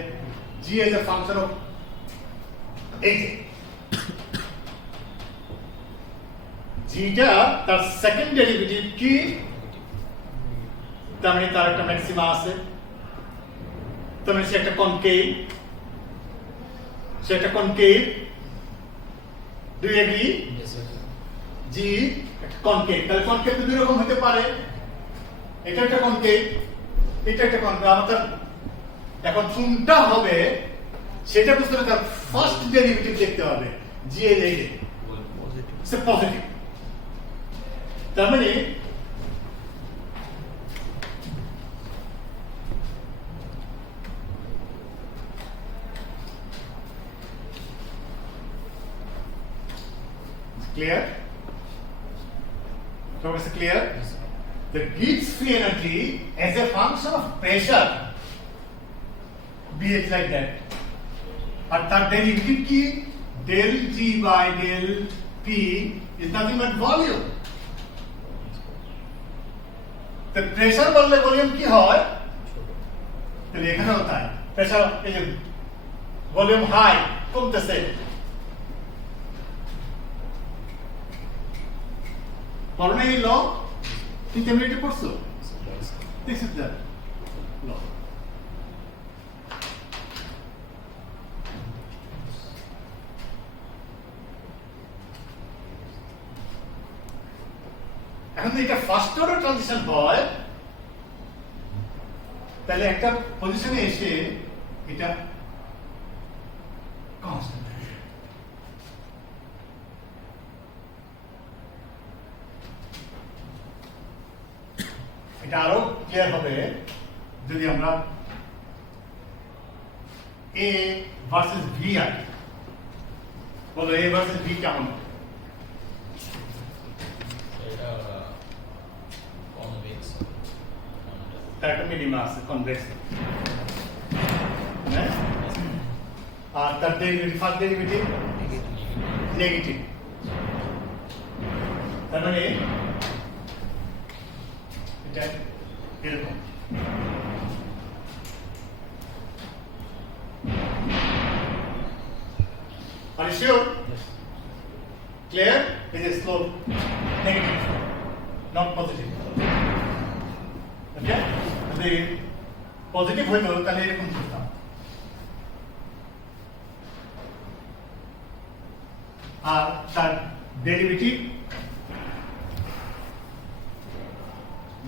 G as a function of এই যে জিটা তার সেকেন্ড ডেরিভেটিভ কি তার মানে তার একটা ম্যাক্সিমা আছে তার মানে সে একটা concave Do you agree? Yes, sir. G concave. তাহলে concave দুই রকম হতে পারে। এটা একটা concave, এটা একটা concave। আমাদের এখন কোনটা হবে সেটা বুঝতে হলে তার ফার্স্ট ডেরিভেটিভ দেখতে হবে। G এর এই যে পজিটিভ। তার মানে clear? So it's clear? Yes, sir. The Gibbs free energy as a function of pressure behaves like that. And that derivative key del G by del P is nothing but volume. The pressure বললে volume কি হয়? তাহলে এখানেও তাই pressure এই যে volume high কমতেছে পড়ো না এই ল? তুমি কেমনে এটা পড়ছো? This is that. লো। এখন যদি এটা ফার্স্ট অর্ডার ট্রানজিশন হয় তাহলে একটা পজিশনে এসে এটা কনস্ট্যান্ট এটা আরো ক্লিয়ার হবে যদি আমরা এ ভার্সেস ভি আঁকি। বলো এ ভার্সেস ভি কেমন? এটা কনভেক্স তার একটা মিনিমা আছে কনভেক্স, হ্যাঁ? আর তার ডেরিভেটিভ ফার্স্ট ডেরিভেটিভ নেগেটিভ। তার মানে এটা এরকম। Are you sure? Clear? It is slope negative, not positive. Okay? যদি পজিটিভ হইতো তাহলে এরকম করতাম। আর তার derivative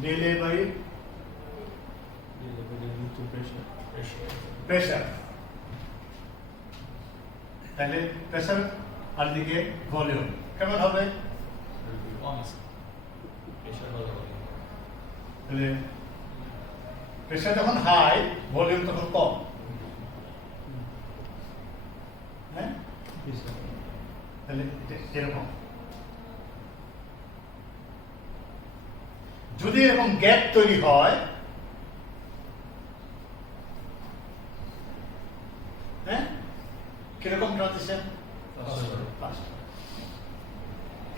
del A by pressure, তাহলে প্রেসার আর দিকে ভলিউম কেমন হবে? তাহলে প্রেসার যখন হাই ভলিউম তখন কম, হ্যাঁ? তাহলে এরকম যদি এরকম গ্যাপ তৈরি হয়, হ্যাঁ, কিরকম ট্রানজিশন?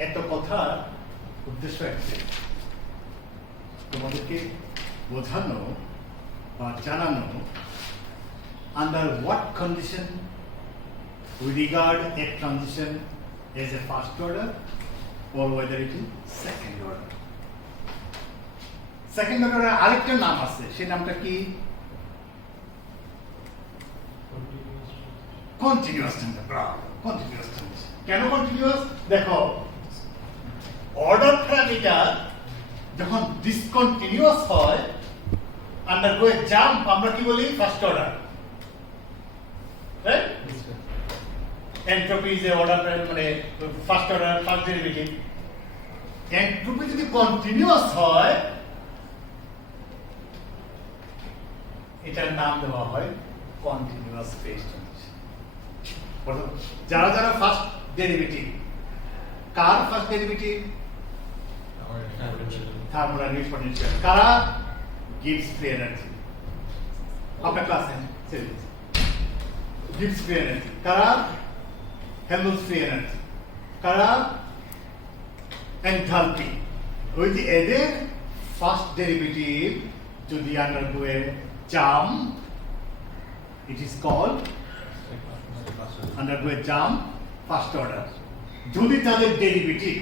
এত কথার উদ্দেশ্য একটাই, তোমাদেরকে বোঝানো বা জানানো under what condition we regard a transition as a first order or whether it is second order. Second অর্ডারের আরেকটা নাম আছে, সেই নামটা কি? Continuous transition. Bravo, continuous transition. কেন কন্টিনিউয়াস? দেখো অর্ডার প্যারামিটার যখন ডিসকন্টিনিউয়াস হয় আন্ডারগো এ জাম্প, আমরা কি বলি? First order, right? Entropy is a order মানে first order, first derivative. Entropy যদি কন্টিনিউয়াস হয় এটার নাম দেওয়া হয় কন্টিনিউয়াস ফেজ ট্রানজিশন। যারা যারা ফার্স্ট ডেরিভেটিভ, কার ফার্স্ট ডেরিভেটিভ? Thermodynamic potential. কারা? Gibbs free energy. আপনার ক্লাসে গিবস ফ্রি এনার্জি। কারা? Helmholtz free energy. কারা? এনথালপি। ওই যে এদের ফার্স্ট ডেরিভেটিভ যদি undergo a jump, it is called undergo a jump first order. যদি তাদের ডেরিভেটিভ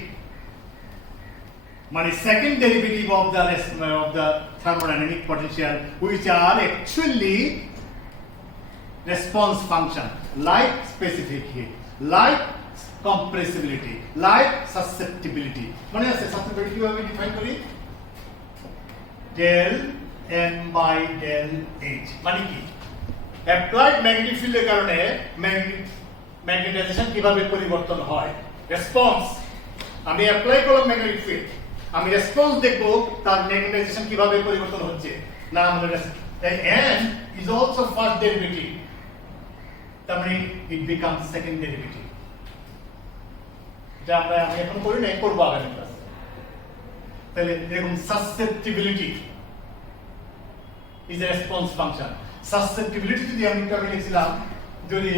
মানে second derivative of the thermodynamic potential which are actually response function like specific heat, like compressibility, like susceptibility. মনে আছে susceptibility কিভাবে ডিফাইন করি? del m by del h মানে কি? অ্যাপ্লাইড ম্যাগনেটিক ফিল্ডের কারণে ম্যাগনেটাইজেশন কিভাবে পরিবর্তন হয়, রেসপন্স। আমি অ্যাপ্লাই করলাম ম্যাগনেটিক ফিল্ড, আমি রেসপন্স দেখব তার ম্যাগনেটাইজেশন কিভাবে পরিবর্তন হচ্ছে। না আমাদের n is also first derivative, তার মানে it becomes second derivative। এটা আমি এখন করি না, করবো আগামী ক্লাসে। তাহলে এরকম সাসসেপ্টিবিলিটি is a response function. Susceptibility যদি আমি টার্মে লিখছিলাম, যদি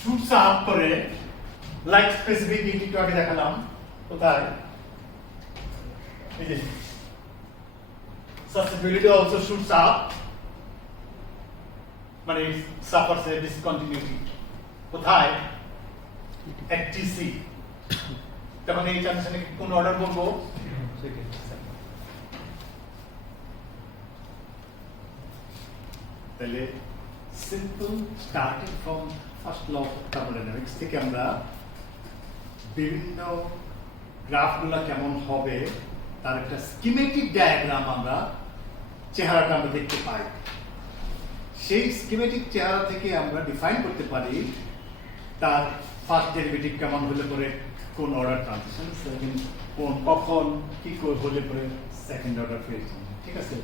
শুটস আপ করে লাইক স্পেসিফিক একটু আগে দেখালাম, কোথায়? এই যে susceptibility also shoots up, মানে suffers a discontinuity। কোথায়? at TC। তখন এই ট্রানজিশনে কোন অর্ডার বলবো? তাহলে simple starting from first law of thermodynamics থেকে আমরা বিভিন্ন গ্রাফগুলো কেমন হবে তার একটা স্কিমেটিক ডায়াগ্রাম আমরা চেহারাটা আমরা দেখতে পাই। সেই স্কিমেটিক চেহারা থেকে আমরা ডিফাইন করতে পারি তার ফার্স্ট ডেরিভেটিভ কেমন হলে পরে কোন অর্ডার ট্রানজিশন, সেকেন্ড কোন কখন কি হলে পরে সেকেন্ড অর্ডার ফেজ। ঠিক আছে,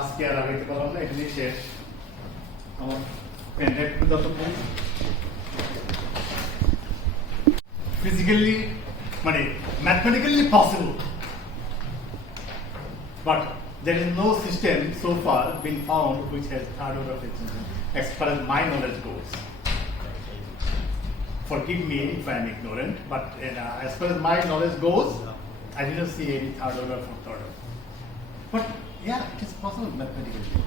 আজকে আর আগাইতে পারলাম না, এখানেই শেষ। আমার পেনটা একটু যত ফিজিক্যালি মানে mathematically possible, but there is no system so far been found which has third order extension as far as my knowledge goes. Forgive me if I am ignorant, but as far as my knowledge goes, I didn't see any third order, fourth order. But yeah, it is possible mathematically.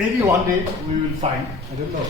Maybe one day we will find, I don't know.